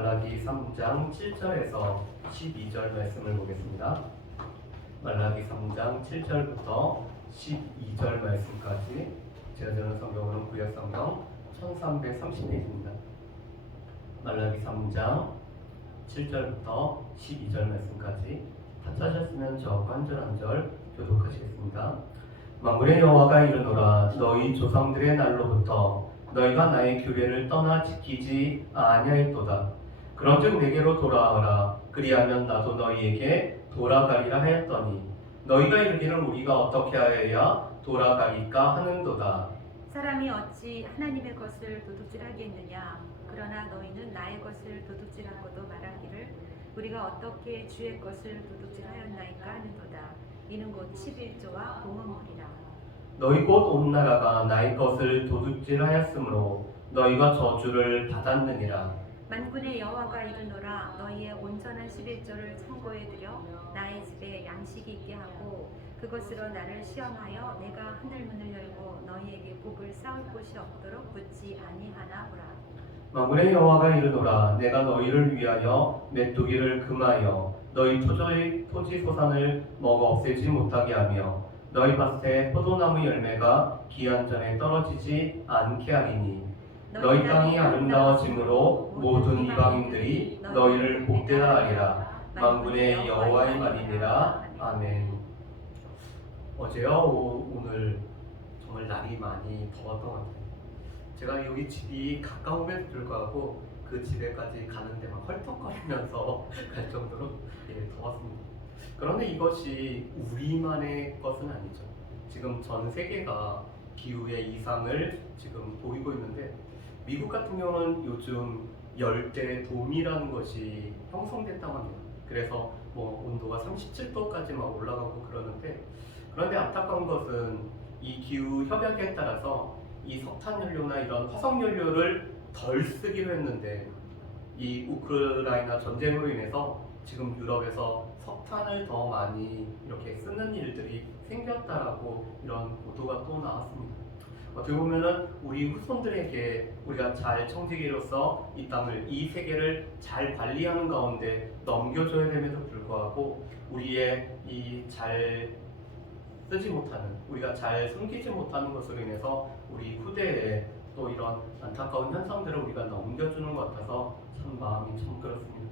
말라기 3장 7절에서 12절 말씀을 보겠습니다. 말라기 3장 7절부터 12절 말씀까지 제가 저는 성경으로는 구약성경 1330페이지입니다. 말라기 3장 7절부터 12절 말씀까지 다 찾으셨으면 저 한 절 한 절 교독하시겠습니다. 만군의 여호와가 이르노라. 너희 조상들의 날로부터 너희가 나의 규례를 떠나 지키지 아니하였도다. 그런즉 내게로 돌아와라. 그리하면 나도 너희에게 돌아가리라 하였더니 너희가 이르기를 우리가 어떻게 하여야 돌아가리까 하는도다. 사람이 어찌 하나님의 것을 도둑질하겠느냐. 그러나 너희는 나의 것을 도둑질하고도 말하기를 우리가 어떻게 주의 것을 도둑질하였나이까 하는도다. 이는 곧 11조와 봉헌물이라. 너희 곧 온 나라가 나의 것을 도둑질하였으므로 너희가 저주를 받았느니라. 만군의 여호와가 이르노라. 너희의 온전한 11조를 참고해 드려 나의 집에 양식이 있게 하고 그것으로 나를 시험하여 내가 하늘 문을 열고 너희에게 복을 쌓을 곳이 없도록 붙지 아니하나보라. 만군의 여호와가 이르노라. 내가 너희를 위하여 메뚜기를 금하여 너희 토지 소산을 먹어 없애지 못하게 하며 너희 밭에 포도나무 열매가 기한 전에 떨어지지 않게 하리니 너희 땅이 아름다워짐으로 모든 이방인들이 너희를 복되다 하리라. 만군의 여호와의 말이니라. 아멘. 어제요 오늘 정말 날이 많이 더웠던 것 같아요. 제가 여기 집이 가까움에도 불구하고 그 집에까지 가는데 막 헐떡거리면서 갈 정도로 더웠습니다. 그런데 이것이 우리만의 것은 아니죠. 지금 전 세계가 기후의 이상을 지금 보이고 있는데 미국 같은 경우는 요즘 열대돔이라는 것이 형성됐다고 합니다. 그래서 뭐 온도가 37도까지 막 올라가고 그러는데, 그런데 안타까운 것은 이 기후 협약에 따라서 이 석탄연료나 이런 화석연료를 덜 쓰기로 했는데 이 우크라이나 전쟁으로 인해서 지금 유럽에서 석탄을 더 많이 이렇게 쓰는 일들이 생겼다라고 이런 보도가 또 나왔습니다. 어떻게 보면은 우리 후손들에게 우리가 잘 청지기로서 이 땅을, 이 세계를 잘 관리하는 가운데 넘겨줘야 됨에도 불구하고 우리의 이 잘 쓰지 못하는, 우리가 잘 숨기지 못하는 것으로 인해서 우리 후대에 또 이런 안타까운 현상들을 우리가 넘겨주는 것 같아서 참 마음이 참 그렇습니다.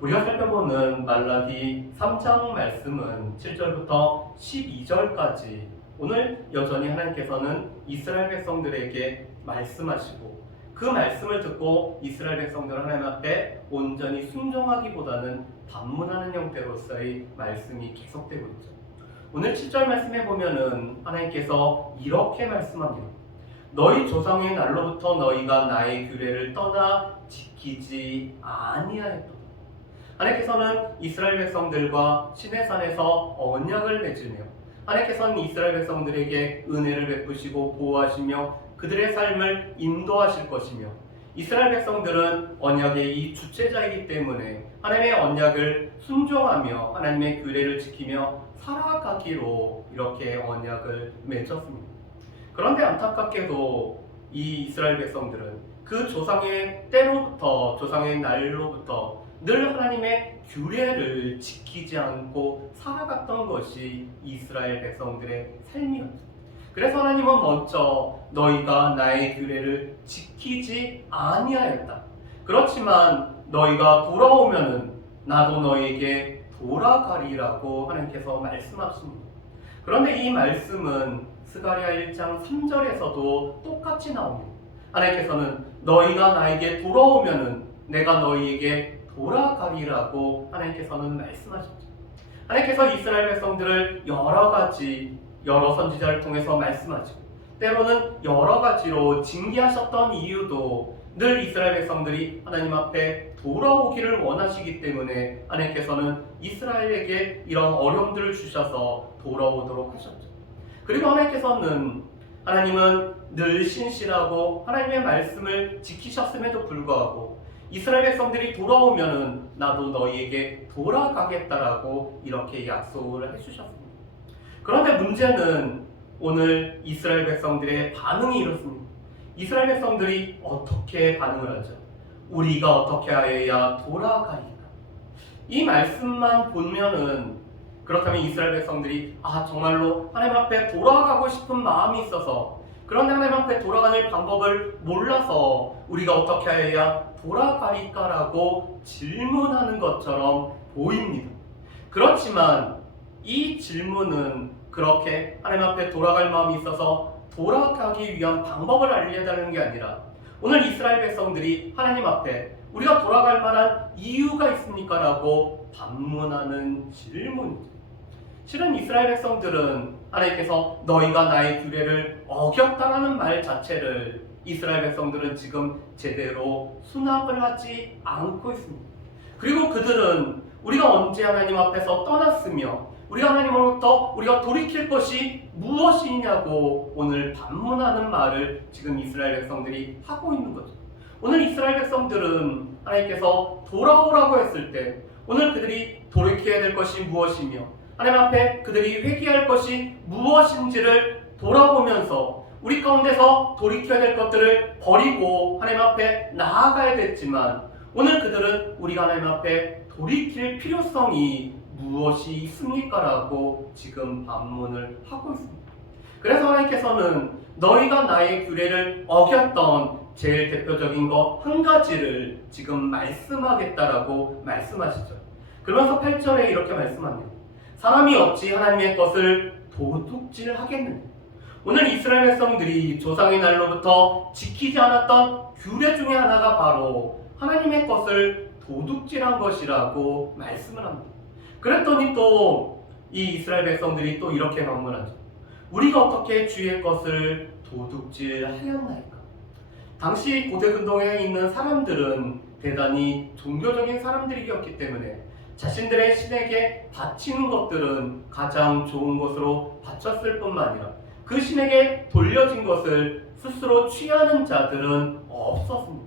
우리가 살펴보는 말라기 3장 말씀은 7절부터 12절까지 오늘 여전히 하나님께서는 이스라엘 백성들에게 말씀하시고 그 말씀을 듣고 이스라엘 백성들은 하나님 앞에 온전히 순종하기보다는 반문하는 형태로서의 말씀이 계속되고 있죠. 오늘 7절 말씀에 보면은 하나님께서 이렇게 말씀합니다. 너희 조상의 날로부터 너희가 나의 규례를 떠나 지키지 아니하였도다. 하나님께서는 이스라엘 백성들과 시내산에서 언약을 맺으며 하나님께서는 이스라엘 백성들에게 은혜를 베푸시고 보호하시며 그들의 삶을 인도하실 것이며 이스라엘 백성들은 언약의 이 주체자이기 때문에 하나님의 언약을 순종하며 하나님의 규례를 지키며 살아가기로 이렇게 언약을 맺었습니다. 그런데 안타깝게도 이 이스라엘 백성들은 그 조상의 때로부터, 조상의 날로부터 늘 하나님의 규례를 지키지 않고 살아갔던 것이 이스라엘 백성들의 삶이었죠. 그래서 하나님은 먼저 너희가 나의 규례를 지키지 아니하였다. 그렇지만 너희가 돌아오면은 나도 너희에게 돌아가리라고 하나님께서 말씀하십니다. 그런데 이 말씀은 스가랴 1장 3절에서도 똑같이 나옵니다. 하나님께서는 너희가 나에게 돌아오면은 내가 너희에게 돌아가리라고 하나님께서는 말씀하셨죠. 하나님께서 이스라엘 백성들을 여러 선지자를 통해서 말씀하시고 때로는 여러 가지로 징계하셨던 이유도 늘 이스라엘 백성들이 하나님 앞에 돌아오기를 원하시기 때문에 하나님께서는 이스라엘에게 이런 어려움들을 주셔서 돌아오도록 하셨죠. 그리고 하나님은 늘 신실하고 하나님의 말씀을 지키셨음에도 불구하고 이스라엘 백성들이 돌아오면은 나도 너희에게 돌아가겠다라고 이렇게 약속을 해주셨습니다. 그런데 문제는 오늘 이스라엘 백성들의 반응이 이렇습니다. 이스라엘 백성들이 어떻게 반응을 하죠? 우리가 어떻게 하여야 돌아가리까? 이 말씀만 보면은 그렇다면 이스라엘 백성들이 정말로 하나님 앞에 돌아가고 싶은 마음이 있어서 그런데 하나님 앞에 돌아가는 방법을 몰라서 우리가 어떻게 하여야 돌아가리까라고 질문하는 것처럼 보입니다. 그렇지만 이 질문은 그렇게 하나님 앞에 돌아갈 마음이 있어서 돌아가기 위한 방법을 알려달라는 게 아니라 오늘 이스라엘 백성들이 하나님 앞에 우리가 돌아갈 만한 이유가 있습니까? 라고 반문하는 질문이죠. 실은 이스라엘 백성들은 하나님께서 너희가 나의 규례를 어겼다라는 말 자체를 이스라엘 백성들은 지금 제대로 수납을 하지 않고 있습니다. 그리고 그들은 우리가 언제 하나님 앞에서 떠났으며 우리가 하나님으로부터 우리가 돌이킬 것이 무엇이냐고 오늘 반문하는 말을 지금 이스라엘 백성들이 하고 있는 거죠. 오늘 이스라엘 백성들은 하나님께서 돌아오라고 했을 때 오늘 그들이 돌이켜야 될 것이 무엇이며 하나님 앞에 그들이 회개할 것이 무엇인지를 돌아보면서 우리 가운데서 돌이켜야 될 것들을 버리고 하나님 앞에 나아가야 됐지만 오늘 그들은 우리가 하나님 앞에 돌이킬 필요성이 무엇이 있습니까? 라고 지금 반문을 하고 있습니다. 그래서 하나님께서는 너희가 나의 규례를 어겼던 제일 대표적인 거 한 가지를 지금 말씀하겠다라고 말씀하시죠. 그러면서 8절에 이렇게 말씀합니다. 사람이 어찌 하나님의 것을 도둑질하겠느냐. 오늘 이스라엘 백성들이 조상의 날로부터 지키지 않았던 규례 중에 하나가 바로 하나님의 것을 도둑질한 것이라고 말씀을 합니다. 그랬더니 또 이 이스라엘 백성들이 또 이렇게 반문하죠. 우리가 어떻게 주의 것을 도둑질하였나이까. 당시 고대 근동에 있는 사람들은 대단히 종교적인 사람들이었기 때문에 자신들의 신에게 바치는 것들은 가장 좋은 것으로 바쳤을 뿐만 아니라 그 신에게 돌려진 것을 스스로 취하는 자들은 없었습니다.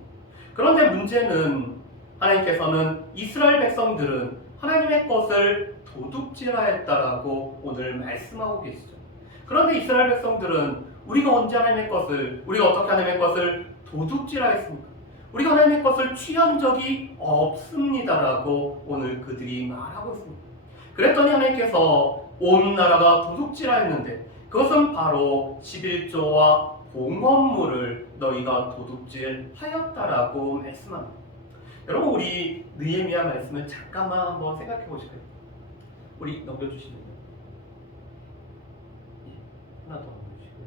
그런데 문제는 하나님께서는 이스라엘 백성들은 하나님의 것을 도둑질하였다라고 오늘 말씀하고 계시죠. 그런데 이스라엘 백성들은 우리가 언제 하나님의 것을, 우리가 어떻게 하나님의 것을 도둑질하였습니까? 우리가 하나님의 것을 취한 적이 없습니다라고 오늘 그들이 말하고 있습니다. 그랬더니 하나님께서 온 나라가 도둑질하였는데 그것은 바로 11조와 공헌물을 너희가 도둑질하였다라고 말씀합니다. 여러분 우리 느헤미야 말씀을 잠깐만 한번 생각해 보실까요? 우리 넘겨주시면요. 하나 더 넘겨주시고요.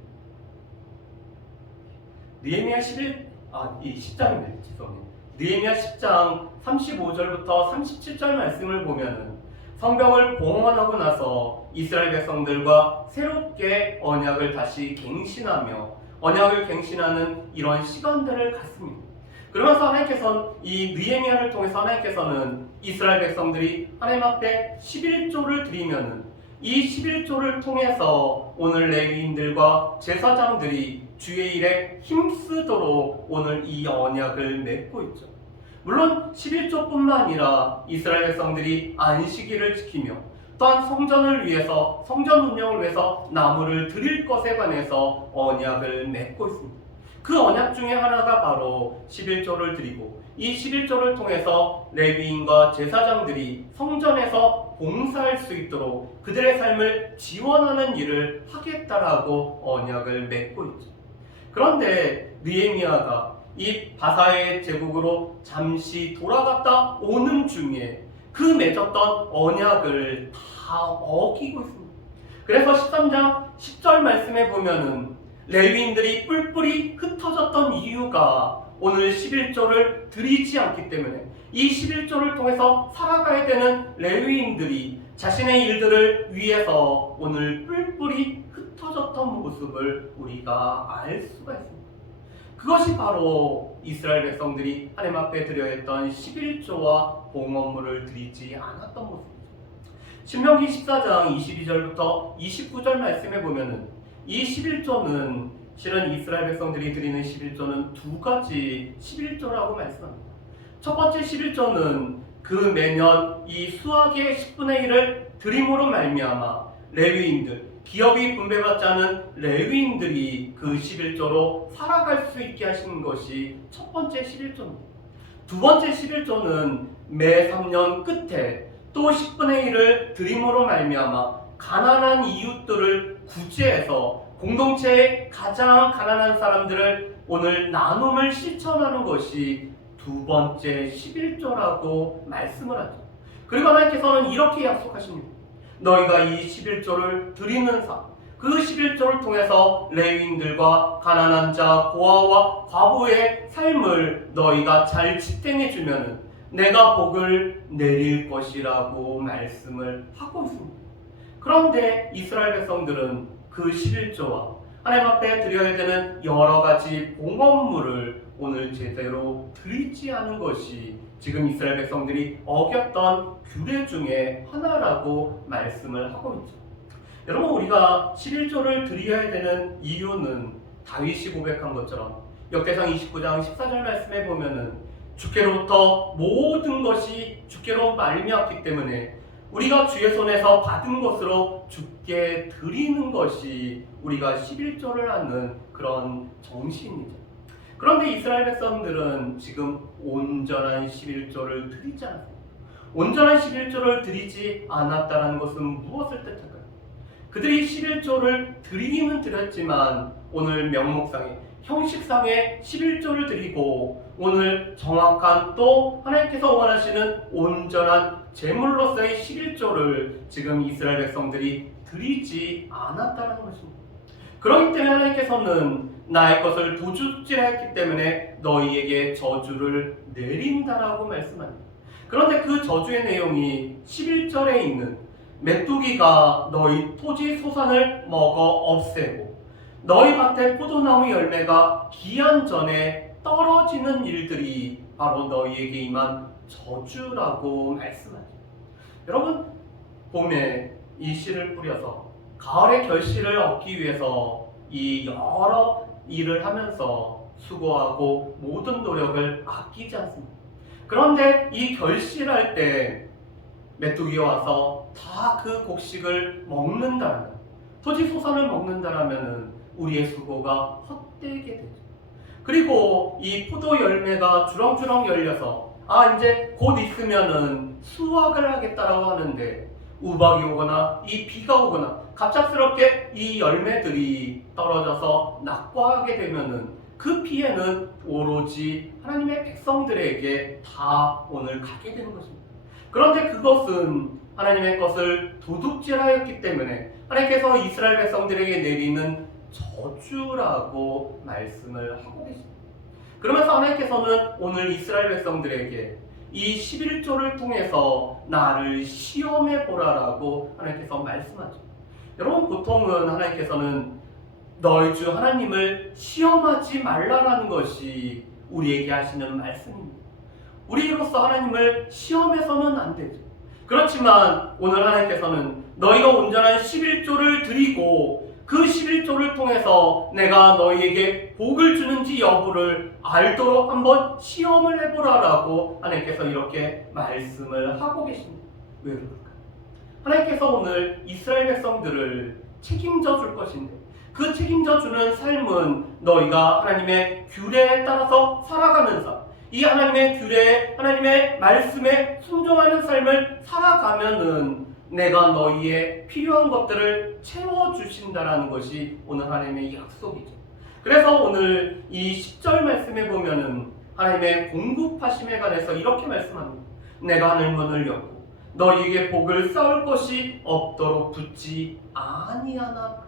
느헤미야 10장입니다. 죄송해요. 느헤미야 10장 35절부터 37절 말씀을 보면은 성벽을 봉헌하고 나서 이스라엘 백성들과 새롭게 언약을 다시 갱신하며 언약을 갱신하는 이런 시간들을 갖습니다. 그러면서 하나님께서는 이 느헤미야를 통해서 하나님께서는 이스라엘 백성들이 하나님 앞에 11조를 드리면은 이 11조를 통해서 오늘 레위인들과 제사장들이 주의 일에 힘쓰도록 오늘 이 언약을 맺고 있죠. 물론 11조뿐만 아니라 이스라엘 백성들이 안식일을 지키며 또한 성전을 위해서 성전 운영을 위해서 나무를 드릴 것에 관해서 언약을 맺고 있습니다. 그 언약 중에 하나가 바로 11조를 드리고 이 11조를 통해서 레위인과 제사장들이 성전에서 봉사할 수 있도록 그들의 삶을 지원하는 일을 하겠다라고 언약을 맺고 있죠. 그런데 느헤미야가 이 바사의 제국으로 잠시 돌아갔다 오는 중에 그 맺었던 언약을 다 어기고 있습니다. 그래서 13장 10절 말씀에 보면은 레위인들이 뿔뿔이 흩어졌던 이유가 오늘 11조를 드리지 않기 때문에 이 11조를 통해서 살아가야 되는 레위인들이 자신의 일들을 위해서 오늘 뿔뿔이 흩어졌던 모습을 우리가 알 수가 있습니다. 그것이 바로 이스라엘 백성들이 하나님 앞에 드려야 했던 11조와 봉헌물을 드리지 않았던 모습이죠. 신명기 14장 22절부터 29절 말씀에 보면은 이 11조는 실은 이스라엘 백성들이 드리는 11조는 두 가지 11조라고 말씀합니다. 첫 번째 11조는 그 매년 이 수확의 10분의 1을 드림으로 말미암아 레위인들, 기업이 분배받지 않은 레위인들이 그 11조로 살아갈 수 있게 하시는 것이 첫 번째 11조입니다. 두 번째 11조는 매 3년 끝에 또 10분의 1을 드림으로 말미암아 가난한 이웃들을 구제해서 공동체의 가장 가난한 사람들을 오늘 나눔을 실천하는 것이 두 번째 11조라고 말씀을 하죠. 그리고 하나님께서는 이렇게 약속하십니다. 너희가 이 11조를 드리는 삶, 그 11조를 통해서 레위인들과 가난한 자, 고아와 과부의 삶을 너희가 잘 지탱해 주면 내가 복을 내릴 것이라고 말씀을 하고 있습니다. 그런데 이스라엘 백성들은 그 11조와 하나님 앞에 드려야 되는 여러 가지 봉헌물을 오늘 제대로 드리지 않은 것이 지금 이스라엘 백성들이 어겼던 규례 중에 하나라고 말씀을 하고 있죠. 여러분, 우리가 11조를 드려야 되는 이유는 다윗이 고백한 것처럼 역대상 29장 14절 말씀에 보면은 주께로부터 모든 것이 주께로 말미암기 때문에 우리가 주의 손에서 받은 것으로 주께 드리는 것이 우리가 11조를 하는 그런 정신이죠. 그런데 이스라엘 백성들은 지금 온전한 11조를 드리지 않았습니다. 온전한 11조를 드리지 않았다는 것은 무엇을 뜻할까요? 그들이 11조를 드리기는 드렸지만 오늘 명목상에 형식상에 11조를 드리고 오늘 정확한 또 하나님께서 원하시는 온전한 제물로서의 11조를 지금 이스라엘 백성들이 드리지 않았다는 것입니다. 그렇기 때문에 하나님께서는 나의 것을 도둑질했기 때문에 너희에게 저주를 내린다라고 말씀합니다. 그런데 그 저주의 내용이 11절에 있는 메뚜기가 너희 토지 소산을 먹어 없애고 너희 밭의 포도나무 열매가 기한 전에 떨어지는 일들이 바로 너희에게 임한 저주라고 말씀하죠. 여러분, 봄에 이 씨를 뿌려서 가을에 결실을 얻기 위해서 이 여러 일을 하면서 수고하고 모든 노력을 아끼지 않습니다. 그런데 이 결실할 때 메뚜기가 와서 다 그 곡식을 먹는다면, 토지 소산을 먹는다면 우리의 수고가 헛되게 되죠. 그리고 이 포도 열매가 주렁주렁 열려서 이제 곧 있으면은 수확을 하겠다라고 하는데 우박이 오거나 이 비가 오거나 갑작스럽게 이 열매들이 떨어져서 낙과하게 되면은 그 피해는 오로지 하나님의 백성들에게 다 오늘 가게 되는 것입니다. 그런데 그것은 하나님의 것을 도둑질하였기 때문에 하나님께서 이스라엘 백성들에게 내리는 저주라고 말씀을 하고 계십니다. 그러면서 하나님께서는 오늘 이스라엘 백성들에게 이 11조를 통해서 나를 시험해 보라라고 하나님께서 말씀하죠. 여러분, 보통은 하나님께서는 너희 주 하나님을 시험하지 말라라는 것이 우리에게 하시는 말씀입니다. 우리로서 하나님을 시험해서는 안 되죠. 그렇지만 오늘 하나님께서는 너희가 온전한 11조를 드리고 그 11조를 통해서 내가 너희에게 복을 주는지 여부를 알도록 한번 시험을 해보라라고 하나님께서 이렇게 말씀을 하고 계십니다. 왜 그럴까요? 하나님께서 오늘 이스라엘 백성들을 책임져 줄 것인데 그 책임져 주는 삶은 너희가 하나님의 규례에 따라서 살아가는 삶, 이 하나님의 규례에, 하나님의 말씀에 순종하는 삶을 살아가면은 내가 너희의 필요한 것들을 채워주신다라는 것이 오늘 하나님의 약속이죠. 그래서 오늘 이 10절 말씀에 보면은 하나님의 공급하심에 관해서 이렇게 말씀합니다. 내가 하늘 문을 열고 너희에게 복을 쌓을 것이 없도록 붙지 아니하나.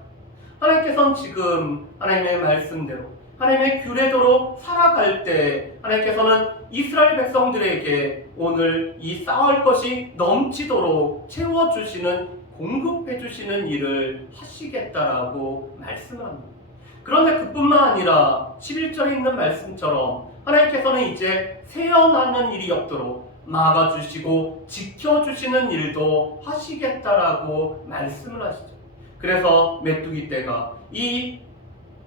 하나님께서는 지금 하나님의 말씀대로 하나님의 규례대로 살아갈 때 하나님께서는 이스라엘 백성들에게 오늘 이 쌓을 것이 넘치도록 채워주시는, 공급해주시는 일을 하시겠다라고 말씀을 합니다. 그런데 그뿐만 아니라 11절에 있는 말씀처럼 하나님께서는 이제 세어나는 일이 없도록 막아주시고 지켜주시는 일도 하시겠다라고 말씀을 하시죠. 그래서 메뚜기 떼가 이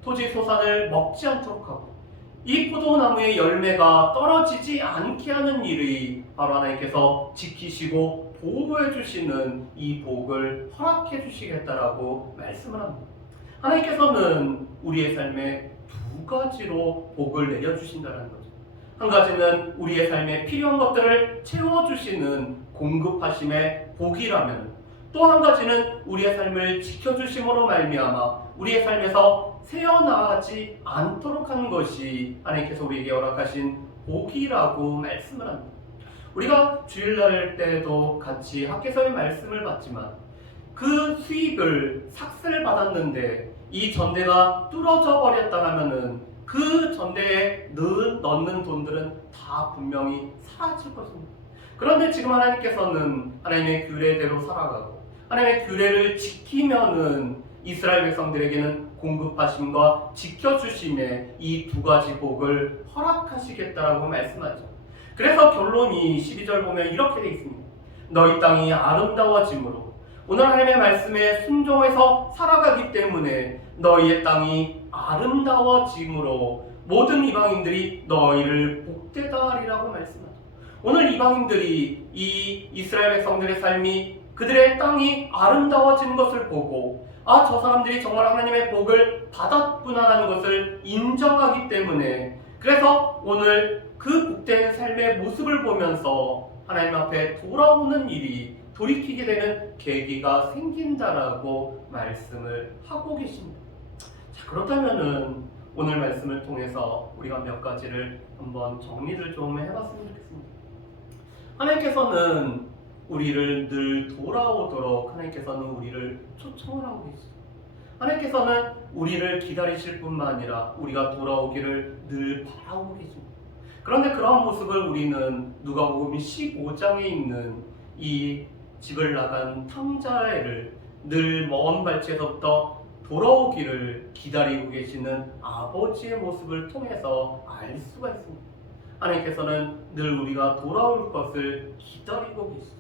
토지 소산을 먹지 않도록 하고 이 포도나무의 열매가 떨어지지 않게 하는 일이 바로 하나님께서 지키시고 보호해 주시는 이 복을 허락해 주시겠다라고 말씀을 합니다. 하나님께서는 우리의 삶에 두 가지로 복을 내려주신다는 거죠. 한 가지는 우리의 삶에 필요한 것들을 채워주시는 공급하심의 복이라면, 또 한 가지는 우리의 삶을 지켜주심으로 말미암아 우리의 삶에서 새어나가지 않도록 하는 것이 하나님께서 우리에게 허락하신 복이라고 말씀을 합니다. 우리가 주일날 때도 같이 학개서의 말씀을 받지만 그 수입을 삭스를 받았는데 이 전대가 뚫어져 버렸다면은 그 전대에 넣는 돈들은 다 분명히 사라질 것입니다. 그런데 지금 하나님께서는 하나님의 규례대로 살아가고 하나님의 규례를 지키면은 이스라엘 백성들에게는 공급하심과 지켜주심의 이 두 가지 복을 허락하시겠다라고 말씀하죠. 그래서 결론이 12절 보면 이렇게 되어 있습니다. 너희 땅이 아름다워짐으로, 오늘 하나님의 말씀에 순종해서 살아가기 때문에 너희의 땅이 아름다워짐으로 모든 이방인들이 너희를 복되다 하리라고 말씀하죠. 오늘 이방인들이 이 이스라엘 백성들의 삶이, 그들의 땅이 아름다워진 것을 보고 저 사람들이 정말 하나님의 복을 받았구나라는 것을 인정하기 때문에, 그래서 오늘 그 복된 삶의 모습을 보면서 하나님 앞에 돌아오는 일이, 돌이키게 되는 계기가 생긴다라고 말씀을 하고 계십니다. 자, 그렇다면은 오늘 말씀을 통해서 우리가 몇 가지를 한번 정리를 좀 해봤으면 좋겠습니다. 하나님께서는 우리를 늘 돌아오도록 하나님께서는 우리를 초청을 하고 계시죠. 하나님께서는 우리를 기다리실 뿐만 아니라 우리가 돌아오기를 늘 바라고 계십니다. 그런데 그러한 모습을 우리는 누가복음 15장에 있는 이 집을 나간 탕자를 늘 먼 발치에서부터 돌아오기를 기다리고 계시는 아버지의 모습을 통해서 알 수가 있습니다. 하나님께서는 늘 우리가 돌아올 것을 기다리고 계시죠.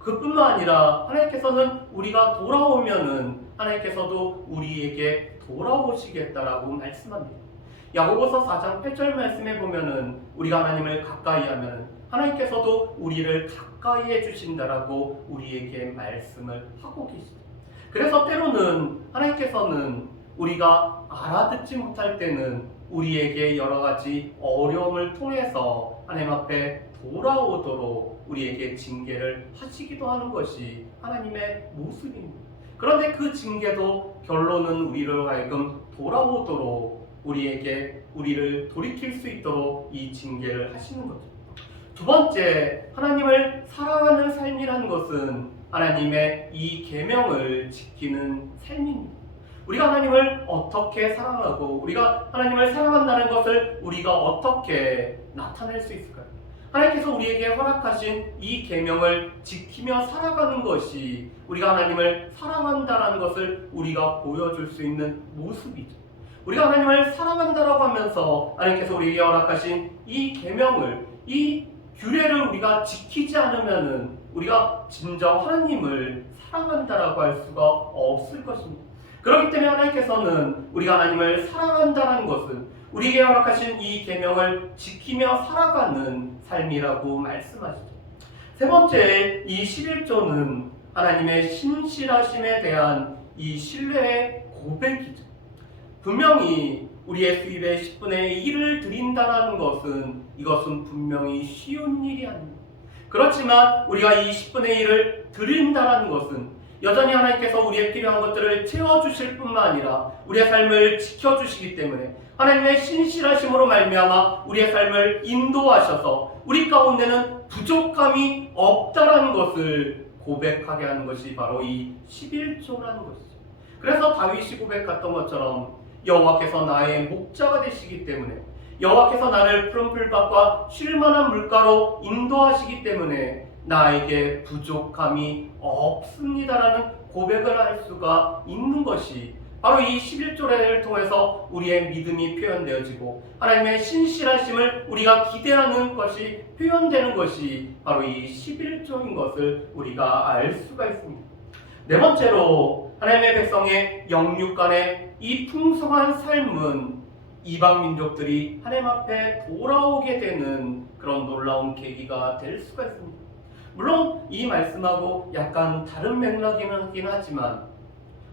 그뿐만 아니라 하나님께서는 우리가 돌아오면은 하나님께서도 우리에게 돌아오시겠다라고 말씀합니다. 야고보서 4장 8절 말씀에 보면은 우리가 하나님을 가까이 하면 하나님께서도 우리를 가까이 해주신다라고 우리에게 말씀을 하고 계시죠. 그래서 때로는 하나님께서는 우리가 알아듣지 못할 때는 우리에게 여러 가지 어려움을 통해서 하나님 앞에 돌아오도록 우리에게 징계를 하시기도 하는 것이 하나님의 모습입니다. 그런데 그 징계도 결론은 우리를 하여금 돌아오도록 우리를 돌이킬 수 있도록 이 징계를 하시는 거죠. 두 번째, 하나님을 사랑하는 삶이라는 것은 하나님의 이 계명을 지키는 삶입니다. 우리가 하나님을 어떻게 사랑하고 우리가 하나님을 사랑한다는 것을 우리가 어떻게 나타낼 수 있을까요? 하나님께서 우리에게 허락하신 이 계명을 지키며 살아가는 것이 우리가 하나님을 사랑한다는 것을 우리가 보여줄 수 있는 모습이죠. 우리가 하나님을 사랑한다라고 하면서 하나님께서 우리에게 허락하신 이 계명을, 이 규례를 우리가 지키지 않으면은 우리가 진정 하나님을 사랑한다라고 할 수가 없을 것입니다. 그렇기 때문에 하나님께서는 우리가 하나님을 사랑한다는 것은 우리에게 허락하신 이 계명을 지키며 살아가는 삶이라고 말씀하시죠. 세 번째, 이 11조는 하나님의 신실하심에 대한 이 신뢰의 고백이죠. 분명히 우리의 수입의 10분의 1을 드린다는 것은 이것은 분명히 쉬운 일이 아닙니다. 그렇지만 우리가 이 10분의 1을 드린다는 것은 여전히 하나님께서 우리의 필요한 것들을 채워주실 뿐만 아니라 우리의 삶을 지켜주시기 때문에 하나님의 신실하심으로 말미암아 우리의 삶을 인도하셔서 우리 가운데는 부족함이 없다라는 것을 고백하게 하는 것이 바로 이 11조라는 것이죠. 그래서 다윗이 고백했던 것처럼 여호와께서 나의 목자가 되시기 때문에, 여호와께서 나를 푸른 풀밭과 쉴 만한 물가로 인도하시기 때문에 나에게 부족함이 없습니다라는 고백을 할 수가 있는 것이 바로 이 11조를 통해서 우리의 믿음이 표현되어지고 하나님의 신실하심을 우리가 기대하는 것이 표현되는 것이 바로 이 11조인 것을 우리가 알 수가 있습니다. 네 번째로, 하나님의 백성의 영육 간의 이 풍성한 삶은 이방 민족들이 하나님 앞에 돌아오게 되는 그런 놀라운 계기가 될 수가 있습니다. 물론 이 말씀하고 약간 다른 맥락이긴 하지만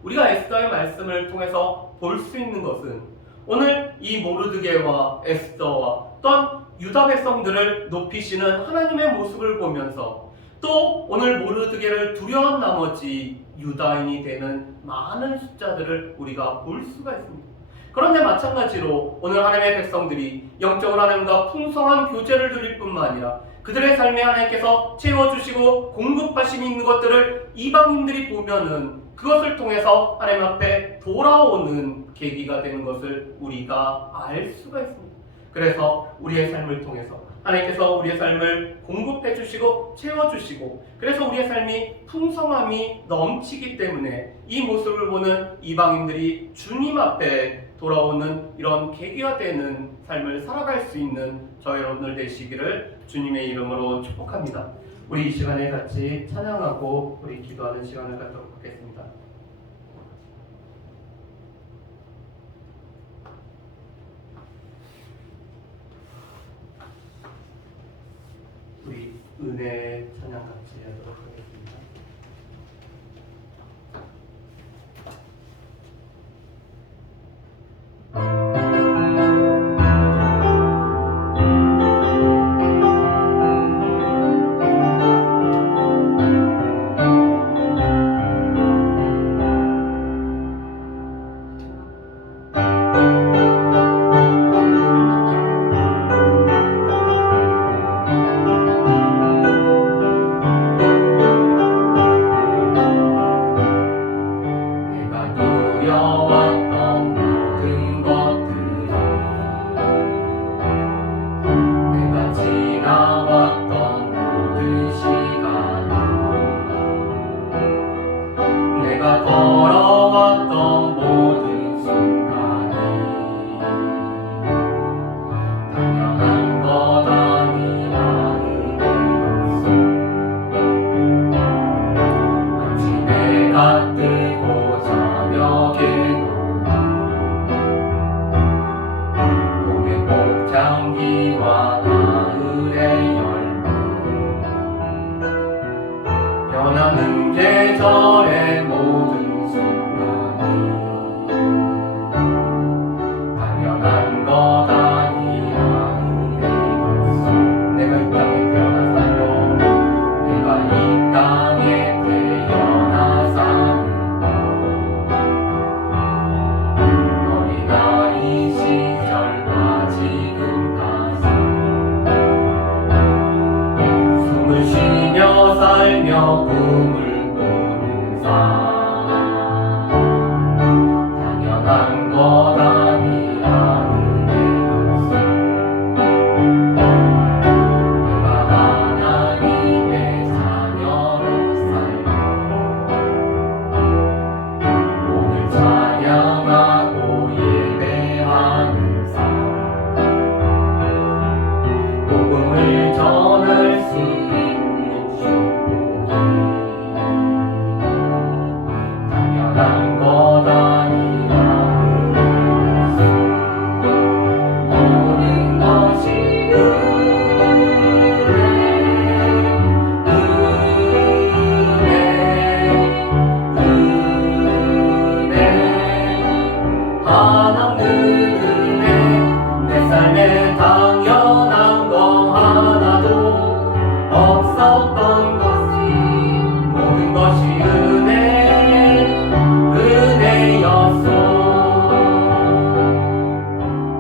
우리가 에스더의 말씀을 통해서 볼 수 있는 것은 오늘 이 모르드게와 에스더와 또한 유다 백성들을 높이시는 하나님의 모습을 보면서 또 오늘 모르드게를 두려운 나머지 유다인이 되는 많은 숫자들을 우리가 볼 수가 있습니다. 그런데 마찬가지로 오늘 하나님의 백성들이 영적으로 하나님과 풍성한 교제를 누릴 뿐만 아니라 그들의 삶에 하나님께서 채워주시고 공급하시는 것들을 이방인들이 보면은 그것을 통해서 하나님 앞에 돌아오는 계기가 되는 것을 우리가 알 수가 있습니다. 그래서 우리의 삶을 통해서 하나님께서 우리의 삶을 공급해 주시고 채워주시고 그래서 우리의 삶이 풍성함이 넘치기 때문에 이 모습을 보는 이방인들이 주님 앞에 돌아오는 이런 계기가 되는 삶을 살아갈 수 있는 저희 여러분들 되시기를 주님의 이름으로 축복합니다. 우리 이 시간에 같이 찬양하고 우리 기도하는 시간을 갖도록 하겠습니다. 우리 은혜 찬양 같이 하도록 하겠습니다. 변하는 계절의 모든 순간이 당연한 것 아니야. 내가 이 땅에 태어나 살고 내가 이 땅에 태어나 사는 어린 아이 시절과 지금까지 숨을 쉬며 살며 꿈을 꾸는 삶 당연한 것 아니라 은혜였어. 내가 하나님의 자녀로 살고 오늘 찬양하고 예배하는 삶 복음을 전할 수 있는 축복이 당연한 것 아니라 모든 것이 한없는 은혜 내 삶에 당연한 거 하나도 없었던 것이 모든 것이 은혜였어.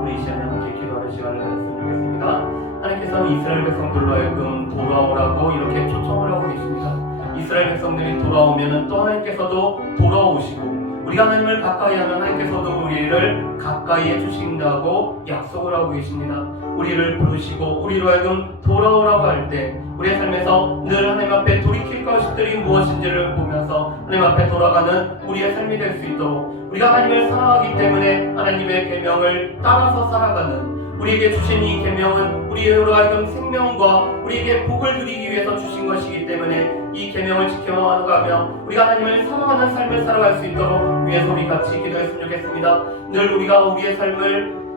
우리 이 시간에 함께 기도하는 시간을 가졌으면 좋겠습니다. 하나님께서는 이스라엘 백성들로 하여금 돌아오라고 이렇게 초청을 하고 계십니다. 이스라엘 백성들이 돌아오면 또 하나님께서도 돌아오시고 우리가 하나님을 가까이 하면 하나님께서도 우리를 가까이 해주신다고 약속을 하고 계십니다. 우리를 부르시고 우리로 하여금 돌아오라고 할 때 우리의 삶에서 늘 하나님 앞에 돌이킬 것들이 무엇인지를 보면서 하나님 앞에 돌아가는 우리의 삶이 될 수 있도록 우리가 하나님을 사랑하기 때문에 하나님의 계명을 따라서 살아가는 우리에게 주신 이 계명은 우리로 하여금 생명과 우리에게 복을 누리기 위해서 주신 것이기 때문에 이 계명을 지켜나가며 우리가 하나님을 사랑하는 삶을 살아갈 수 있도록 위해서 우리 같이 기도했으면 좋겠습니다. 늘 우리가 우리의 삶을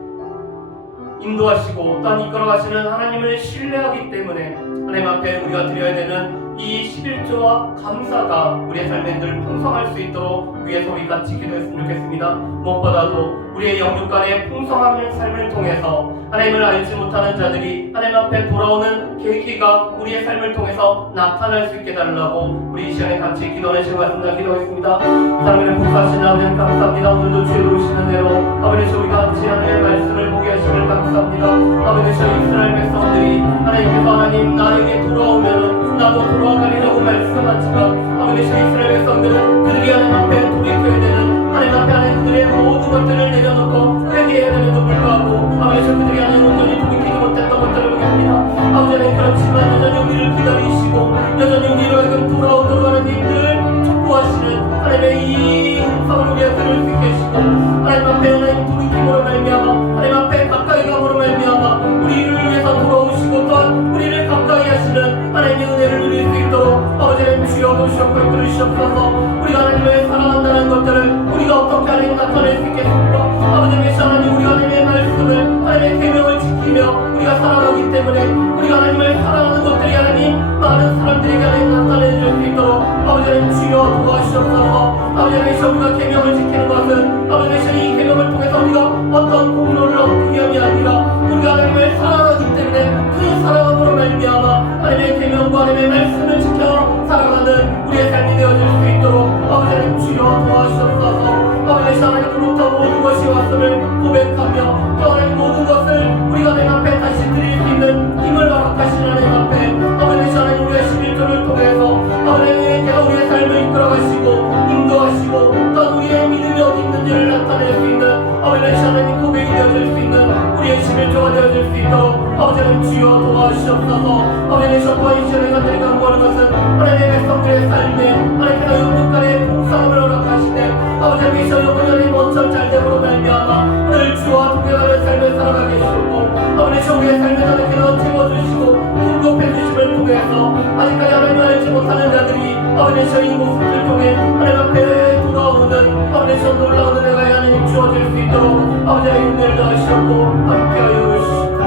인도하시고 또한 이끌어가시는 하나님을 신뢰하기 때문에 하나님 앞에 우리가 드려야 되는 이 11조와 감사가 우리의 삶에 늘 풍성할 수 있도록 위에서 우리가 지키도록 좋겠습니다. 무엇보다도 우리의 영육 간의 풍성한 삶을 통해서 하나님을 알지 못하는 자들이 하나님 앞에 돌아오는 계기가 우리의 삶을 통해서 나타날 수 있게 달라고 우리 이 시간에 같이 기도하는 시간 같습니다. 기도하겠습니다. 사랑하는 복사하신 하나님 감사합니다. 오늘도 주의 도우시는 대로 아버지 우리가 같이 하나님의 말씀을 보게 하심을 감사합니다. 아버지 저희 이스라엘 백성들이 하나님께서 하나님 나에게 돌아오면은 나도 돌아가리라고 말씀하지만 아버지 저희 이스라엘 백성들은 그들이 하나님 앞에 돌이켜야 되는 하나님 앞에 하나님 그들의 모든 것들을 내려놓고 회개해야 되는데도 불구하고 아버지 저 그들이 하나님 온전히 돌이키지 못했던 것들을 보게 합니다. 아버지 하나님 그렇지만 여전히 우리를 기다리시고 여전히 우리로 하여금 돌아오도록 하나님들 촉구하시는 하나님의 이 음성을 우리가 들을 수 있게 하시고 하나님 앞에 하나님 돌이킴으로 말미암아 하나님 앞에 가까이 감으로 말미암아 우리를 위해서 돌아오시고 또한 우리를 가까이 하시는 하나님의 은혜를 누릴 수 있도록 아버지 하나님 주여 도시옵고 이끌으시옵소서. 우리가 하나님을 사랑한다는 것들을 우리가 어떻게 하나님 나타낼 수 있겠습니까? 아버지 하나님 우리가 하나님의 말씀을 하나님의 계명을 지키며 우리가 살아가기 때문에 우리가 하나님을 사랑하는 것들이 하나님 많은 사람들에게 하나님 나타내줄 수 있도록 아버지 하나님 주여 도와주시옵소서. 아버지 하나님 우리가 계명을 지키는 것은 아버지 하나님 이 계명을 통해서 우리가 어떤 공로를 얻기 위함이 아니라 우리가 하나님을 사랑하기 때문에 그 사랑함으로 말미암아 하나님의 계명과 하나님의 말씀을 지켜 살아가는 우리의 삶이 되어질 수 있도록 아버지 하나님 주여 도와주시옵소서. 아버지 하나님으로부터 모든 것이 왔음을 고백하며 또 하나님 모든 것을 우리가 내 앞에 다시 드릴 수 있는 힘을 허락하시는 하나님 앞에 아버지 하나님 우리의 11조를 통해서 아버지께서 우리의 삶을 이끌어가시고 인도하시고 또 우리의 믿음이 어디 있는지를 나타낼 수 있는 아버지 하나님 고백이 되어질 수 있는 우리의 11조가 되어질 수 있도록 아버지 하나님 주여 도와주시옵소서. 아버지 또한 이 시간에 간절히 간구하는 것은 하나님의 백성들의 삶에 하나님께서 영육 간의 풍성함을 허락하시되 아버지 하나님 저 영혼이 먼저 잘됨으로 말미암아 늘 주와 동행하는 삶을 살아가게 해주시고 아버지 저 우리의 삶에 하나님께서 채워주시고 공급해 주심을 통해서 아직까지 하나님을 알지 못하는 자들이 아버지 저희 모습을 통해 하나님 앞에 돌아오는 아버지 저 놀라운 은혜가 하나님 주어질 수 있도록 아버지 하나님 은혜를 더하시옵고 함께하여 주시옵소서.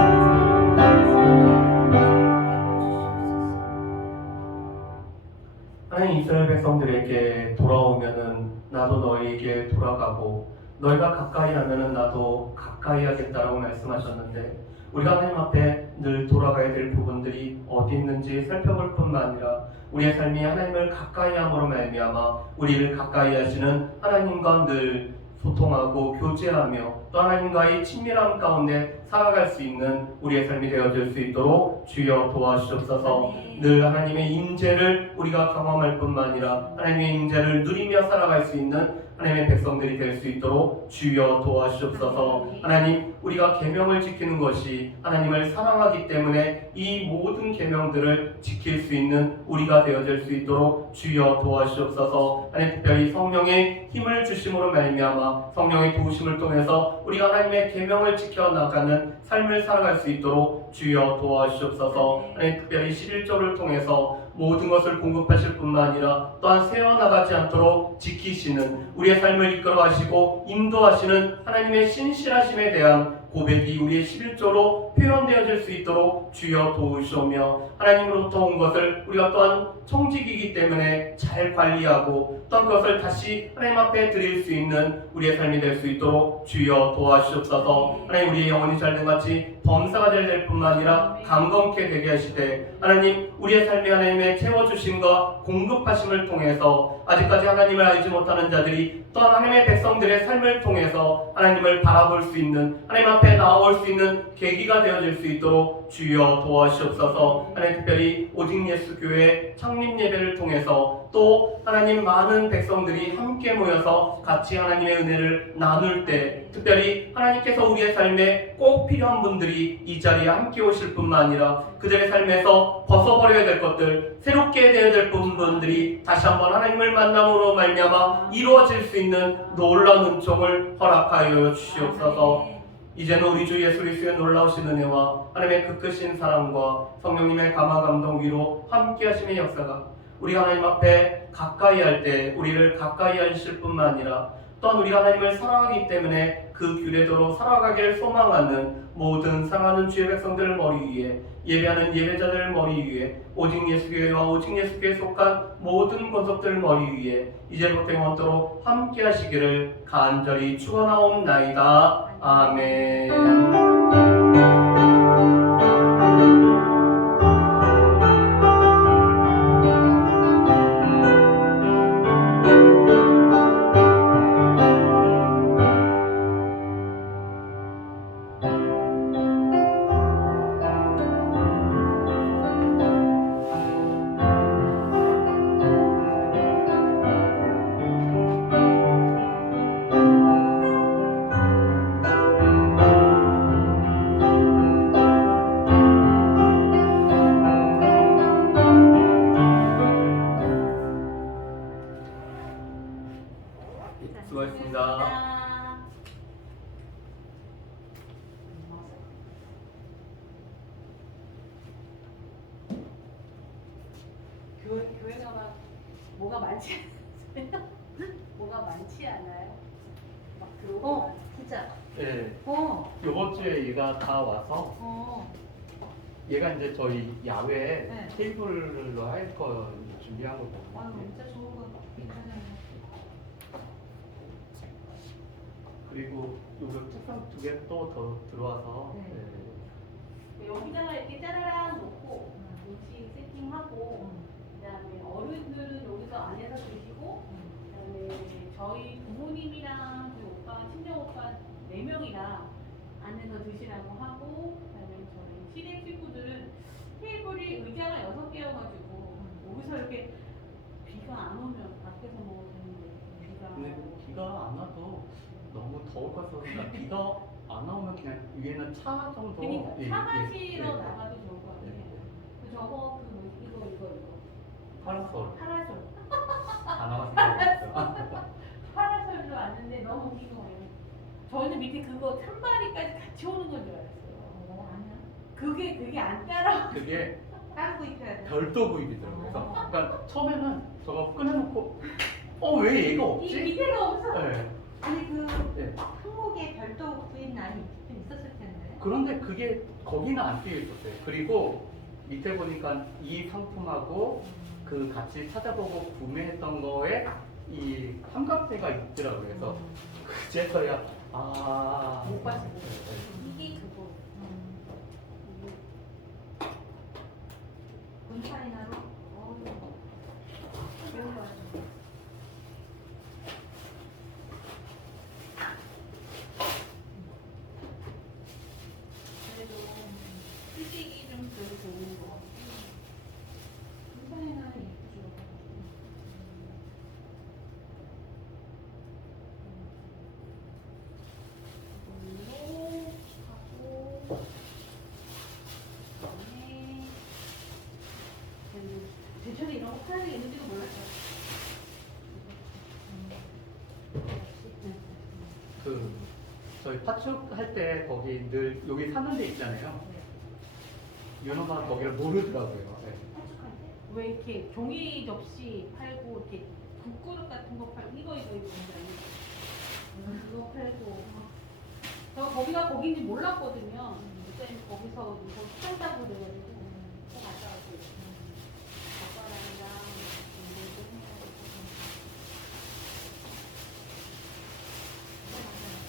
하나님 이스라엘 백성들에게 돌아오면은 나도 너희에게 돌아가고 너희가 가까이 하면은 나도 가까이 하겠다라고 말씀하셨는데 우리가 하나님 앞에 늘 돌아가야 될 부분들이 어디 있는지 살펴볼 뿐만 아니라 우리의 삶이 하나님을 가까이 함으로 말미암아 우리를 가까이 하시는 하나님과 늘 소통하고 교제하며 또 하나님과의 친밀함 가운데 살아갈 수 있는 우리의 삶이 되어질 수 있도록 주여 도와주시옵소서. 늘 하나님의 임재를 우리가 경험할 뿐만 아니라 하나님의 임재를 누리며 살아갈 수 있는 하나님의 백성들이 될 수 있도록 주여 도와주시옵소서. 하나님 우리가 계명을 지키는 것이 하나님을 사랑하기 때문에 이 모든 계명들을 지킬 수 있는 우리가 되어질 수 있도록 주여 도와주시옵소서. 하나님 특별히 성령의 힘을 주심으로 말미암아 성령의 도우심을 통해서 우리가 하나님의 계명을 지켜나가는 삶을 살아갈 수 있도록 주여 도와주시옵소서. 하나님 특별히 11조를 통해서 모든 것을 공급하실 뿐만 아니라 또한 새어나가지 않도록 지키시는 우리의 삶을 이끌어가시고 인도하시는 하나님의 신실하심에 대한 고백이 우리의 11조로 표현되어질 수 있도록 주여 도우시오며 하나님으로부터 온 것을 우리가 또한 청직이기 때문에 잘 관리하고 또한 그것을 다시 하나님 앞에 드릴 수 있는 우리의 삶이 될 수 있도록 주여 도와주시옵소서. 하나님 우리의 영혼이 잘된 같이 범사가 잘 될 뿐만 아니라 강건케 되게 하시되 하나님 우리의 삶이 하나님의 채워주심과 공급하심을 통해서 아직까지 하나님을 알지 못하는 자들이 또한 하나님의 백성들의 삶을 통해서 하나님을 바라볼 수 있는 하나님 앞에 나올 수 있는 계기가 되어질 수 있도록 주여 도와주시옵소서. 하나님 특별히 오직 예수 교회 창립 예배를 통해서 또 하나님 많은 백성들이 함께 모여서 같이 하나님의 은혜를 나눌 때 특별히 하나님께서 우리의 삶에 꼭 필요한 분들이 이 자리에 함께 오실 뿐만 아니라 그들의 삶에서 벗어버려야 될 것들 새롭게 되어야 될 부분들이 다시 한번 하나님을 만남으로 말미암아 이루어질 수 있는 놀라운 은총을 허락하여 주시옵소서. 이제는 우리 주 예수 그리스도의 놀라우신 은혜와 하나님의 그 크신 사랑과 성령님의 감화 감동 위로 함께 하심의 역사가 우리가 하나님 앞에 가까이 할 때 우리를 가까이 하실 뿐만 아니라 또한 우리가 하나님을 사랑하기 때문에 그 규례대로 살아가길 소망하는 모든 사랑하는 주의 백성들 머리 위에 예배하는 예배자들 머리 위에 오직 예수교회와 오직 예수교회에 속한 모든 권속들 머리 위에 이제부터 영원토록 함께 하시기를 간절히 축원하옵나이다. 아멘. 수고하셨습니다. 교회가 막 뭐가 많지 않아요? 뭐가 많지 않아요? 막 들어오고 진짜. 네, 어. 이번 주에 얘가 다 와서 어. 얘가 이제 저희 야외에 네. 테이블로 할 거 준비한 아유, 거거든요. 진짜 좋은 거 괜찮아요. 그리고 요거 책상 두 개 또 더 들어와서 네. 여기다가 이렇게 짜라랑 놓고 음식 세팅하고 그다음에 어른들은 여기서 안에서 드시고 그다음에 저희 부모님이랑 그 오빠 친정 오빠 4명이랑 안에서 드시라고 하고 그다음에 저희 시댁 식구들은 테이블이 의자가 6개여가지고 여기서 이렇게 비가 안 오면 밖에서 먹어도 되는데 근데 비가 안 와도 너무 더울 것 같아서 그냥 비가 안 나오면 그냥 위에는 차 정도 그러니까 예, 차 예, 마시러 예. 나가도 좋을 것 같아. 예, 예. 그 저거 이거 파라솔 파라솔 다 나갔어요. 파라솔도 왔는데 너무 웃긴 거예요. 저는 밑에 그거 찬바리까지 같이 오는 건 줄 알았어요. 아니야. 그게 안 따라. 그게 따로 구입해야 돼. 별도 구입이더라고요. 그래서 그러니까 처음에는 저거 꺼내놓고 왜 얘가 이 없지? 밑에가 없어. 네. 아니 그 네. 항목에 별도 구입란이 좀 있었을 텐데. 그런데 그게 거기는 안 띄어 있었어요. 그리고 밑에 보니까 이 상품하고 그 같이 찾아보고 구매했던 거에 이 삼각대가 있더라고요. 그래서 그제서야 못 봤어. 네, 네. 이게 그거. 군차이나로. 매운 거 같아. 그래도 쓰시기 좀 되게 좋은 거. 군차이나는 예쁘죠. 이걸로 하고 그다음에 대천에 이런 거 파는 게 있는지도 몰랐어요. 그 저희 파축 할 때 거기 늘 여기 사는 데 있잖아요. 윤호가 거기를 모르더라고요. 네. 왜 이렇게 종이 접시 팔고 이렇게 국그릇 같은 거 팔고 이거 그거 팔고 저 거기가 거긴지 몰랐거든요. 그때 거기서 이거 팔다고 그래가지고 또 갔다 왔어요. 젓가락이랑 이거 좀 해가지고.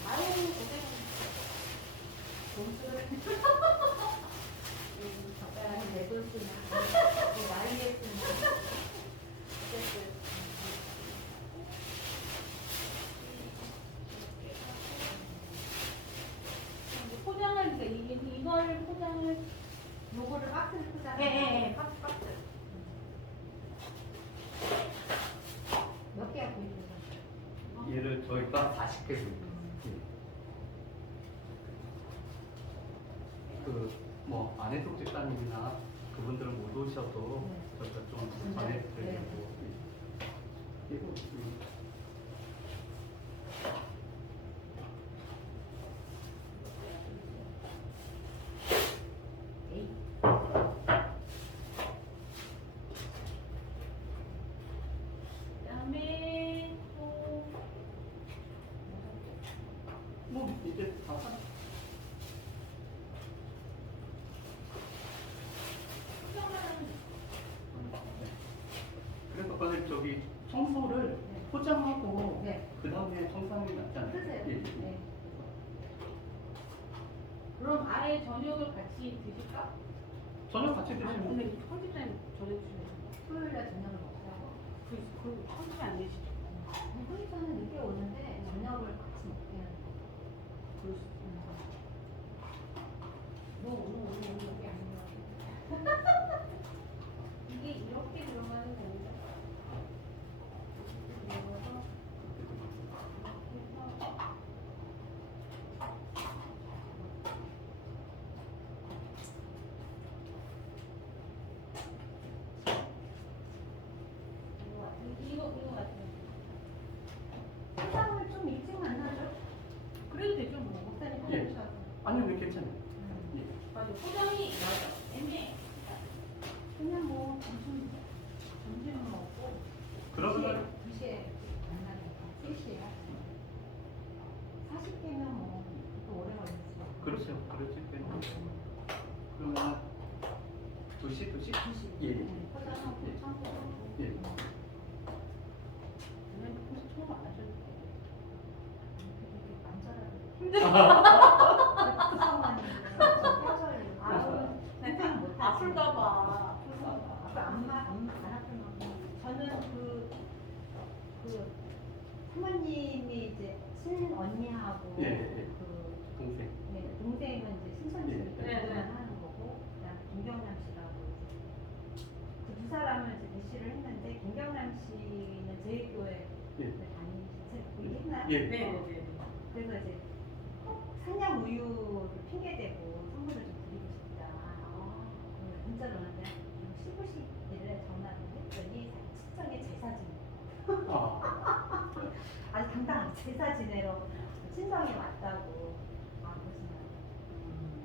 아유 고생. 젓가락이 내돌 쓰나. 나이에 쓰나. 어쨌든. 이제 포장을 이걸 포장을 요거를 박스를 포장. 예. 박스. 몇 개야 구입해서? 얘를 저희가 40개 줍니다. 그뭐 안혜숙 집사님이나 그분들은 못 오셔도 저희가 좀 전해드리려고. 이거 그다음에 또 뭐 이제 다 산. 네. 그래서 선생님 저기 청소를 네. 포장하고 네. 그 다음에 청소하는 게 낫지 않나요? 쓰세요. 예. 네. 그럼 아예 저녁을 같이 드실까? 저녁 같이 아니 드시면 근데 컨디션 저녁 주시면 토요일날 저녁을 먹자고. 그 컨디션 안 되시죠? 토요일은 늦게 오는데 저녁을 같이 먹게 하는 거. 그럴 수 있어요. 너 오늘 여기 안 들어가. 이게 이렇게 들어가는 건데. 이거서 이렇게 해서 이거 같은. 세상을 좀 일찍 만나죠. 그래도 되죠 뭐. 목사님 예. 해주셔서. 아니요, 네, 괜찮아요. 예. 맞아. 포장이 맞아. 애매해. 그냥 뭐 점심은 먹고. 그러면 2시에 만나니까 3시에 40개면 뭐또 오래 걸리지. 그렇죠, 그렇지. 그러면 2시? 2시. 예. 포장하고 예. 청소하고. 예. 그냥 평소 청소 안 하셔도 돼. 아우, 생각 못하지. 아플까봐. 안 아플만. 저는 사모님이 이제 친언니하고 예, 예. 그 동생. 네, 동생은 이제 신천지 예, 네, 네. 하는 거고, 그다음 김경남 씨라고 그 두 사람을 이제 대시를 했는데 김경남 씨는 저희 교회 예. 다니시죠? 했나요? 예. 네. 그래서 이제 산양 우유를 핑계 대고 선물을 좀 드리고 싶다. 문자로 오는데 시부시기를 전화를 했더니 친정에 제사 지내. 아, 아주 당당하게 제사 지내러 친정에 왔다고. 그러시면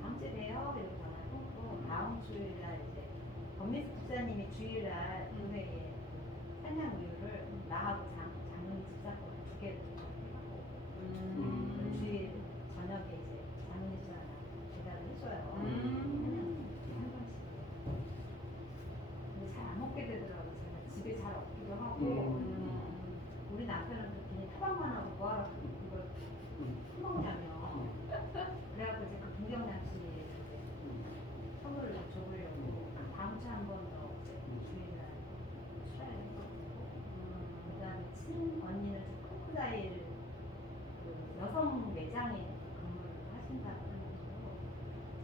다음 주에 봬요. 그리고 전화 끊고 다음 주일날 이제 권미수 집사님이 주일날 교회에 산양 우유를 나하고 장로님 집사권 2개를 해갖고 주일 저녁에 이제 장로님 씨랑 배달을 해줘요. 한 번씩. 근데 잘 안 먹게 되더라고요. 제가 집에 잘 없기도 하고. 우리 남편은 그냥 타박만 하고 뭐하러 이걸 해먹냐며. 그래갖고 이제 그 김경남 씨에 이제 선물을 좀 줘보려고 다음 주에 한 번 더 주일날 출연을 했었고, 그 다음에 친언니는 크로코다일 그 여성 매장에 근무를 하신다고 해가지고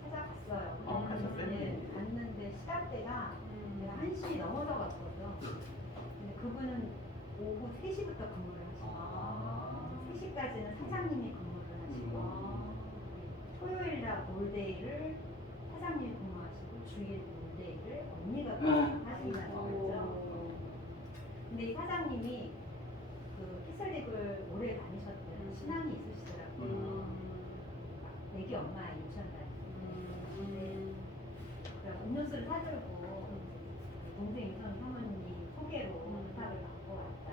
찾아갔어요. 가셨어요? 네, 갔는데 시간대가 내가 1시 넘어서 갔거든요. 근데 그분은 오후 3시부터 근무를 하시고 3시까지는 사장님이 근무를 하시고 토요일날 올데이를 사장님이 근무하시고 주일 올데이를 언니가 하신다는 거죠. 근데 이 사장님이 그 캐설릭을 오래 다니셨대요. 신앙이 있으시더라고요. 애기 엄마의 유치원 다니는데 그래서 음료수를 사들고 동생 이성 사모님 소개로 부탁을 받고 왔다.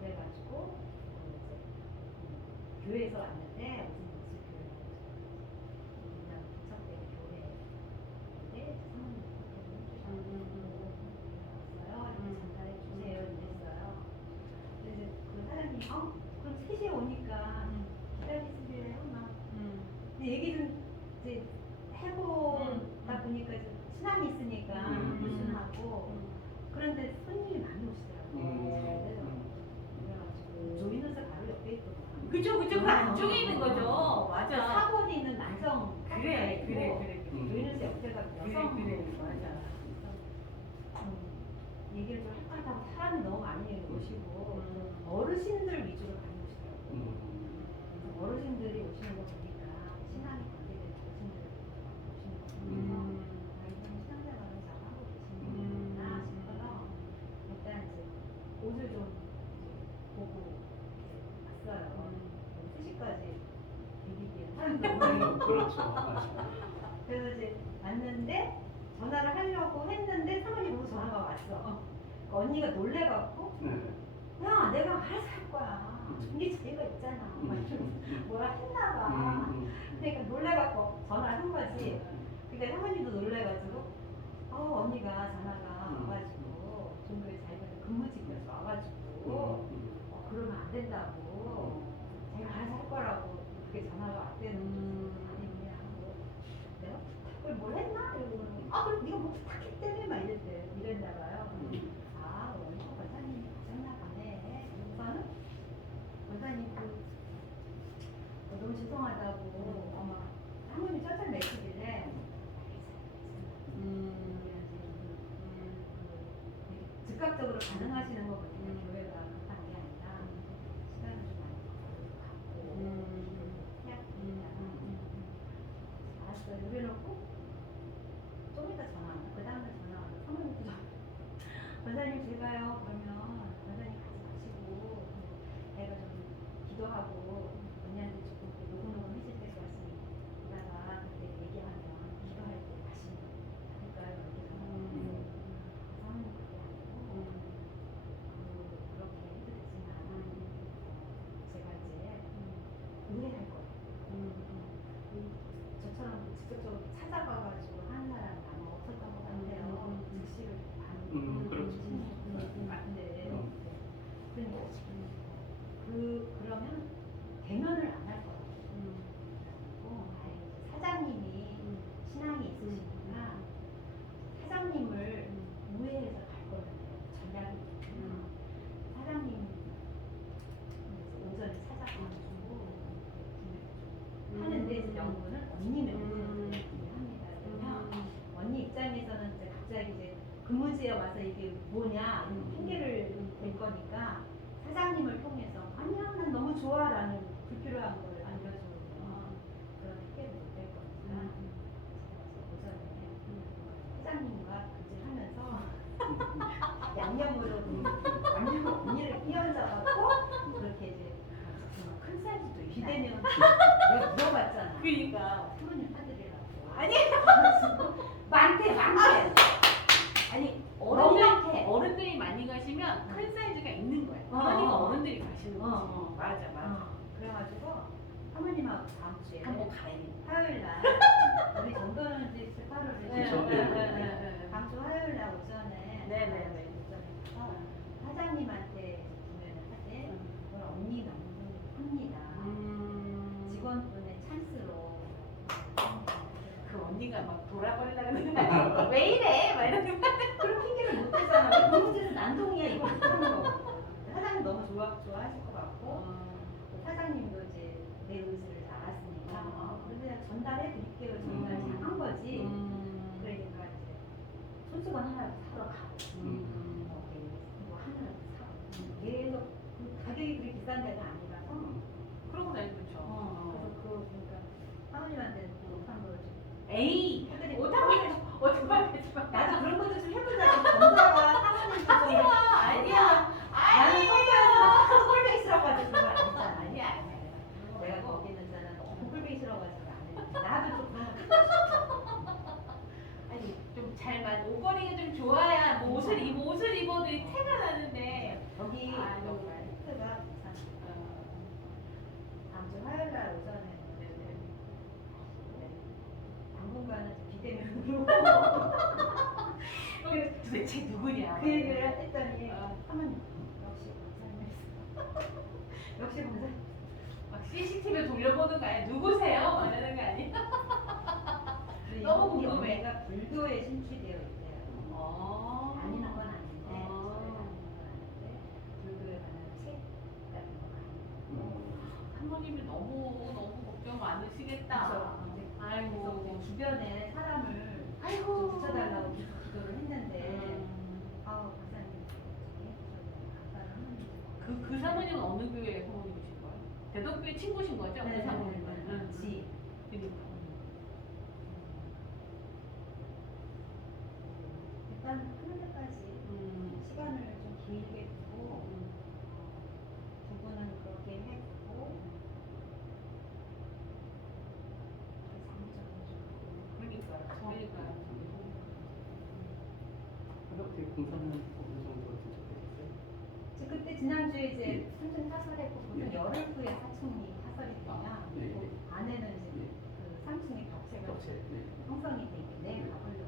그래가지고 이제 교회에서 왔는데 무슨 교회 그냥 부착된 교회인데 사모님 소개를 해주셨어요. 이렇게 전달해 주세요. 이랬어요. 근데 그 사장님 그럼 3시에 오니까 기다리시래요. 막 근데 얘기 좀 이제 해보다 보니까 좀 친함이 있으니까 불순하고 그런데 손님이 많이 오시더라고요. 잘 돼서. 그래가지고 조이너스 바로 옆에 있거든요. 그쵸. 그 안쪽에 있는 거죠. 맞아. 사거리 있는 남성 그래. 조이너스 옆에가 여성 그래. 맞아. 얘기를 좀 할까 하고 사람이 너무 많이 오시고 어르신들 위주로 많이 오시더라고요. 어르신들이 오시는 거 보니까 신앙이 관계된 어르신들이 오시는 거 보면서 이분이 신앙생활을 잘하고 계시는구나 싶어서 일단 이제 옷을 좀 이제 보고 이렇게 왔어요. 3시까지 비비기에 사람들이 오고 그렇죠. 그래서 이제 왔는데 전화를 하려고 했는데 사모님 보고 전화가 왔어. 언니가 놀래갖고 네. 야 내가 알아서 할 거야. 이게 죄가 있잖아. 막 이러면서 뭐라 했나 봐. 그러니까 놀래갖고 전화를 한 거지. 근데 사모님도 놀래가지고 언니가 전화가 와가지고 종교에 자기가 근무직이어서 와가지고 그러면 안 된다고 자기가 알아서 할 거라고 그게 전화가 왔대는 아니냐 하고 내가 그걸 뭘 했나? 이러고 그럼 네가 뭐 부탁했기 때문에 막 이랬나 봐요. 원래 권사님이 가셨나 보네. 그러고서는 권사님 너무 죄송하다고 어머 사모님이 쩔쩔 매시길래 즉각적으로 반응하시는 거거든요. 교회가 급한 게 아니라 시간을 좀 많이 갖고 해야 되니까 알았어 이래놓고 좀 이따 전화 온다. 그 다음날 전화 와서 사모님도 권사님 제가요 그러면 권사님 가지 마시고 내가 좀 기도하고 언니한테 조금 노곤노곤 해질 때까지 이따가 그때 얘기하면 기도할 때 다시 할까요? 이렇게 사모님 그게 아니고 그렇게 해도 되지만 제가 이제 오해할 거예요. 저처럼 직접적으로 찾아가가지고 하는 사람은 아마 없었던 것 같아요. 즉시를 그렇죠. 맞는데 그러니까 그러면 대면을 안 할 거예요. 사장님이 신앙이 있으시구나. 사장님을 우회해서 갈 거잖아요. 전략이 사장님 오전에 찾아가지고 하는데 이제 명분은 언니 명분을 합니다. 왜냐면 언니 입장에서는 이제 갑자기 이제 근무지에 와서 이게 뭐냐 핑계를 댈 거니까 사장님을 통해서 아니야 난 너무 좋아라는 불필요한 걸 안겨주면 그런 핑계를 못 댈 거니까 제가 오전에 사장님과 교제하면서 양념으로 언니를 끼얹어갖고 그렇게 이제 정말 큰 사이즈도 비대면 내가 물어봤잖아. 그러니까 프로님 사드리라고. 아니 많대. 아니 어른들이 많이 가시면 큰 사이즈가 있는 거예요. 그러니까 어른들이 가시는 거지. 맞아. 그래가지고 사모님하고 다음 주에 한번 가야 돼. 화요일 날 우리 정도는 이제 18월에 그쵸, 네. 다음 주 화요일 날 오전에 네네네. 오전에 가서 사장님한테 구매를 하되 그걸 언니 명분을 합니다. 직원분의 찬스로 그 언니가 막 돌아버리려고 그러는데 왜 이래? 막 이러는 거. 그런 핑계를 못 대잖아. 그 문제는 난동이야 이거 못하는 거. 사장님 너무 좋아하실 것 같고 사장님도 이제 내 의지를 잘 알았으니까 그래서 전달해 드릴게요. 정말 잘한 거지. 그러니까 이제 손수건 하나 사러 가고 뭐 하나 사고 계속 그 가격이 그렇게 비싼 데가 아니라서 그러고 나니 그렇죠. 그래서 그러니까 사모님한테 못한 걸 좀. 에이, 해드리고 오토바이 지 마. 나도 그런 것도 좀 해보자. 검사가 사모님 아니야. 나는 성격에서 꿀베이스라고 가지고 그걸 안 했잖아. 아니야. 내가 거기는 저는 너무 꿀베이스라고 가지고 안 했는데 나도 좀 그런 거 해보고 아니 좀 잘 맞. 옷걸이가 좀 좋아야 뭐 옷을 입어도 이 태가 나는데. 싶어. 여기 아, 정말 힌트가 다음 주 화요일 날 오전에 당분간은 비대면으로 도대체 누구냐? 그 얘기를 했더니 사모님 역시 검사님 역시 검사님 막 CCTV 돌려보는 거 아니야? 누구세요? 막 이러는 거 아니야? 너무 이 궁금해. 언니가 불교에 신취되어 있대요. 다니는 건 아닌데 절에 다니는 건 아닌데 불교에 관한 책 같은 거 많이 사모님이 너무 걱정 많으시겠다. 그래서 아이고. 이제 주변에 사람을 좀 아이고. 붙여달라고 계속 기도를 했는데 박사님 감사는 그 사모님은 어느 교회 사모님이신 거예요? 대덕교회 친구신 거죠? 그 사모님은? 지 그러니까. 일단 하는 데까지 시간을 좀 길게 두고 두 분은 그렇게 했고 그러니까요. 어떻게 공사는 어느 정도 진척됐어요? 그때 지난주에 이제 예. 3층 타설했고 보통 예. 열흘 후에 4층이 타설이 되면 아, 예, 예. 안에는 이제 예. 그 3층이 벽체가 벽체, 네. 형성이 되게 내일 네. 가보려고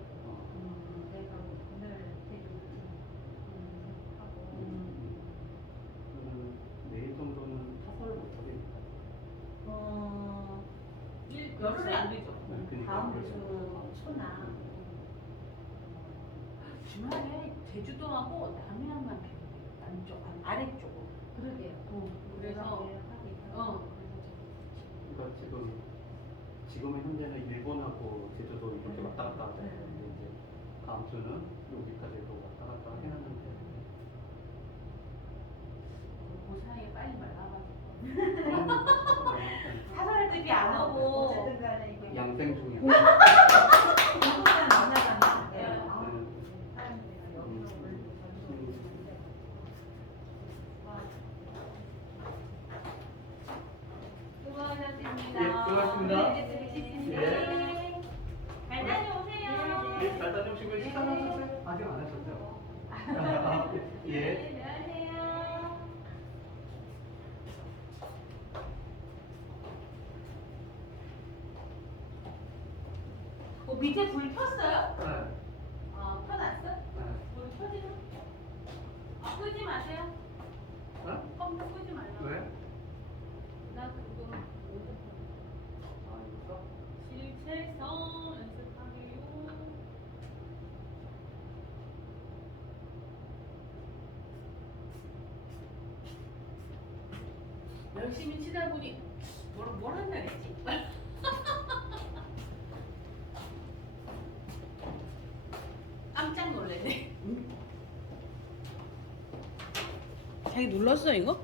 내가 오늘 되게 하고 그러면 내일 정도는 타설 못하겠다. 열흘이 안 되죠. 그러니까 다음 그렇죠. 주 초나 주말에 제주도하고 남해안만 비도 돼요. 남쪽, 아래쪽으로. 그러게요. 그래서 그러니까 지금은 현재는 일본하고 제주도 이렇게 왔다 갔다 하잖아요. 근데 이제 다음 주는 여기까지도 왔다 갔다 하긴 하는데. 그 사이에 빨리 말라가지고. 음, 사설할 때비 안 오고. 어쨌든 간에 이게 양생 중이야. 공부만 만나가면 네. 사람들이 여기서 올리고 수고하셨습니다. 예, 수고하셨습니다. 네. 예. 잘 다녀오세요. 예, 잘 다녀오시고 식사 하셨어요? 아직 안 하셨죠? 예. 네, 안녕하세요. 밑에 불 켰어요? 네. 켜놨어? 네. 불 켜지나? 끄지 마세요. 어? 컴퓨터 끄지 말라고. 왜? 나 그거 아, 이거? 실체성 연습하기요. 열심히 치다 보니 뭘 한다 그랬지? 깜짝 놀랐네. 자기 눌렀어 이거?